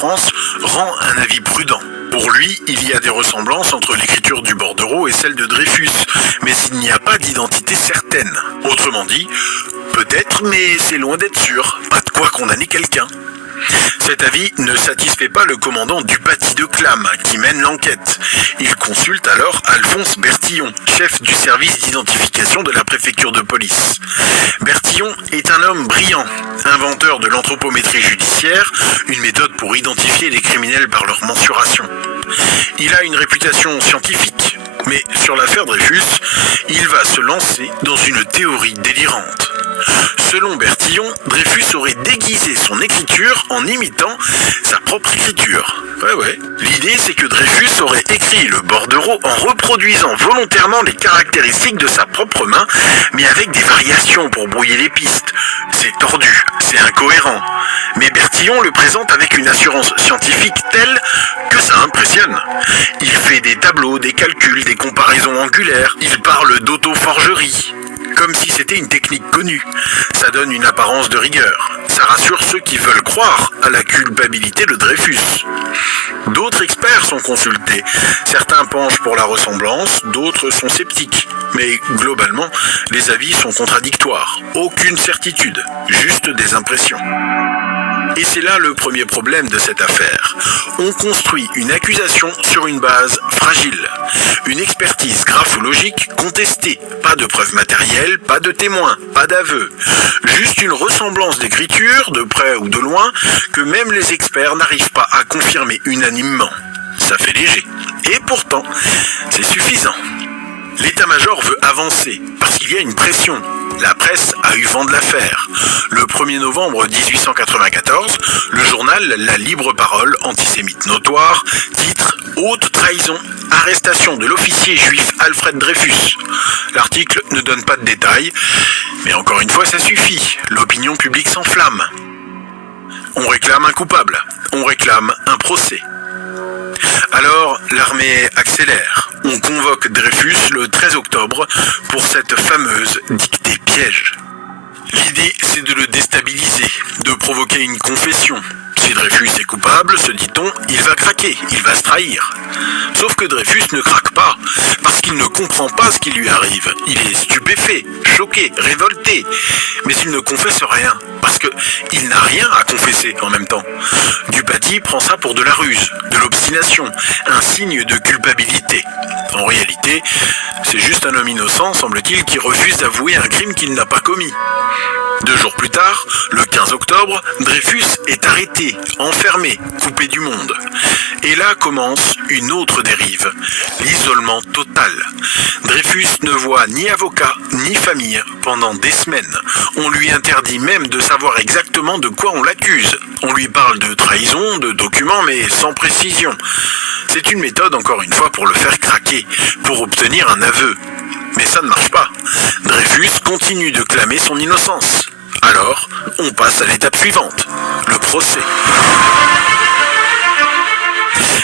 France rend un avis prudent. Pour lui, il y a des ressemblances entre l'écriture du bordereau et celle de Dreyfus, mais il n'y a pas d'identité certaine. Autrement dit, peut-être, mais c'est loin d'être sûr. Pas de quoi condamner quelqu'un. Cet avis ne satisfait pas le commandant Dupaty de Clam, qui mène l'enquête. Il consulte alors Alphonse Bertillon, chef du service d'identification de la préfecture de police. Bertillon est un homme brillant, inventeur de l'anthropométrie judiciaire, une méthode pour identifier les criminels par leur mensuration. Il a une réputation scientifique, mais sur l'affaire Dreyfus, il va se lancer dans une théorie délirante. Selon Bertillon, Dreyfus aurait déguisé son écriture en imitant sa propre écriture. Ouais. L'idée, c'est que Dreyfus aurait écrit le bordereau en reproduisant volontairement les caractéristiques de sa propre main, mais avec des variations pour brouiller les pistes. C'est tordu, c'est incohérent. Mais Bertillon le présente avec une assurance scientifique telle que ça impressionne. Il fait des tableaux, des calculs, des comparaisons angulaires. Il parle d'auto-forgerie, comme si c'était une technique connue. Ça donne une apparence de rigueur. Ça rassure ceux qui veulent croire à la culpabilité de Dreyfus. D'autres experts sont consultés. Certains penchent pour la ressemblance, d'autres sont sceptiques. Mais globalement, les avis sont contradictoires. Aucune certitude, juste des impressions. Et c'est là le premier problème de cette affaire. On construit une accusation sur une base fragile. Une expertise graphologique contestée. Pas de preuves matérielles, pas de témoins, pas d'aveux. Juste une ressemblance d'écriture, de près ou de loin, que même les experts n'arrivent pas à confirmer unanimement. Ça fait léger. Et pourtant, c'est suffisant. L'état-major veut avancer, parce qu'il y a une pression. La presse a eu vent de l'affaire. Le 1er novembre 1894, le journal La Libre Parole, antisémite notoire, titre « Haute trahison, arrestation de l'officier juif Alfred Dreyfus ». L'article ne donne pas de détails, mais encore une fois ça suffit, l'opinion publique s'enflamme. On réclame un coupable, on réclame un procès. Alors, l'armée accélère. On convoque Dreyfus le 13 octobre pour cette fameuse dictée piège. L'idée, c'est de le déstabiliser, de provoquer une confession. Si Dreyfus est coupable, se dit-on, il va craquer, il va se trahir. Sauf que Dreyfus ne craque pas, parce qu'il ne comprend pas ce qui lui arrive. Il est stupéfait, choqué, révolté. Mais il ne confesse rien, parce qu'il n'a rien à confesser en même temps. Dupaty prend ça pour de la ruse, de l'obstination, un signe de culpabilité. En réalité, c'est juste un homme innocent, semble-t-il, qui refuse d'avouer un crime qu'il n'a pas commis. 2 jours plus tard, le 15 octobre, Dreyfus est arrêté, enfermé, coupé du monde. Et là commence une autre dérive, l'isolement total. Dreyfus ne voit ni avocat, ni famille pendant des semaines. On lui interdit même de savoir exactement de quoi on l'accuse. On lui parle de trahison, de documents, mais sans précision. C'est une méthode, encore une fois, pour le faire craquer, pour obtenir un aveu. Mais ça ne marche pas. Dreyfus continue de clamer son innocence. Alors, on passe à l'étape suivante, le procès.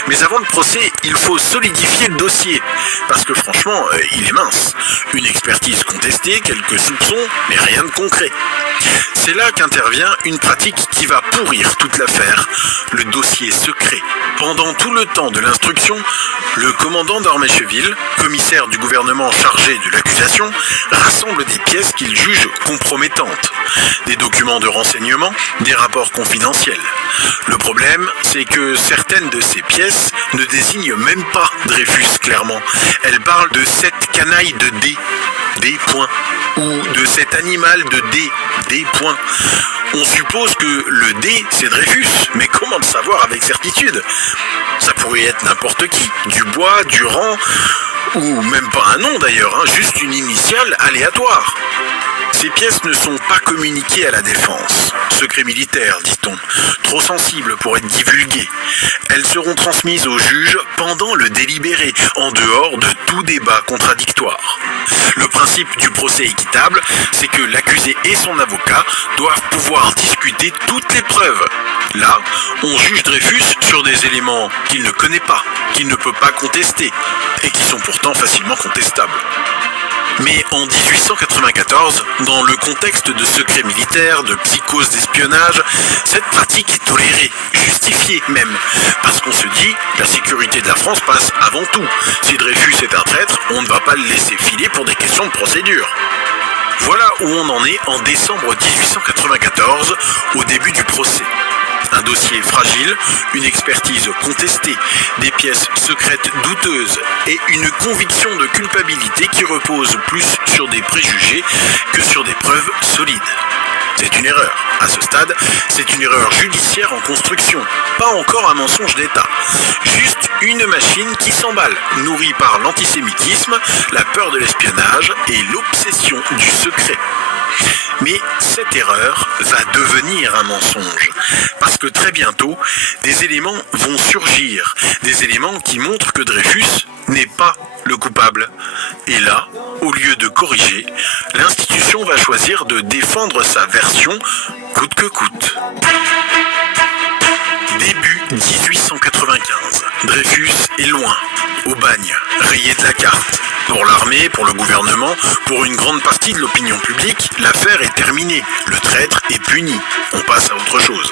Mais avant le procès, il faut solidifier le dossier, parce que franchement, il est mince. Une expertise contestée, quelques soupçons, mais rien de concret. C'est là qu'intervient une pratique qui va pourrir toute l'affaire, le dossier secret. Pendant tout le temps de l'instruction, le commandant d'Ormecheville, commissaire du gouvernement chargé de l'accusation, rassemble des pièces qu'il juge compromettantes. Des documents de renseignement, des rapports confidentiels. Le problème, c'est que certaines de ces pièces ne désignent même pas Dreyfus clairement. Elles parlent de cette canaille de D, point, ou de cet animal de D, point. On suppose que le D, c'est Dreyfus, mais comment le savoir avec certitude? Ça pourrait être n'importe qui, Dubois, Durand, ou même pas un nom d'ailleurs, juste une initiale aléatoire. Ces pièces ne sont pas communiquées à la défense. Secret militaire, dit-on, trop sensible pour être divulgué. Elles seront transmises au juge pendant le délibéré, en dehors de tout débat contradictoire. Le principe du procès équitable, c'est que l'accusé et son avocat doivent pouvoir discuter toutes les preuves. Là, on juge Dreyfus sur des éléments qu'il ne connaît pas, qu'il ne peut pas contester, et qui sont pourtant facilement contestables. Mais en 1894, dans le contexte de secrets militaires, de psychose d'espionnage, cette pratique est tolérée, justifiée même, parce qu'on se dit, la sécurité de la France passe avant tout. Si Dreyfus est un traître, on ne va pas le laisser filer pour des questions de procédure. Voilà où on en est en décembre 1894, au début du procès. Un dossier fragile, une expertise contestée, des pièces secrètes douteuses et une conviction de culpabilité qui repose plus sur des préjugés que sur des preuves solides. C'est une erreur. À ce stade, c'est une erreur judiciaire en construction, pas encore un mensonge d'État. Juste une machine qui s'emballe, nourrie par l'antisémitisme, la peur de l'espionnage et l'obsession du secret. Mais cette erreur va devenir un mensonge, parce que très bientôt, des éléments vont surgir, des éléments qui montrent que Dreyfus n'est pas le coupable. Et là, au lieu de corriger, l'institution va choisir de défendre sa version coûte que coûte. Début 1895, Dreyfus est loin, au bagne, rayé de la carte. Pour l'armée, pour le gouvernement, pour une grande partie de l'opinion publique, l'affaire est terminée. Le traître est puni. On passe à autre chose.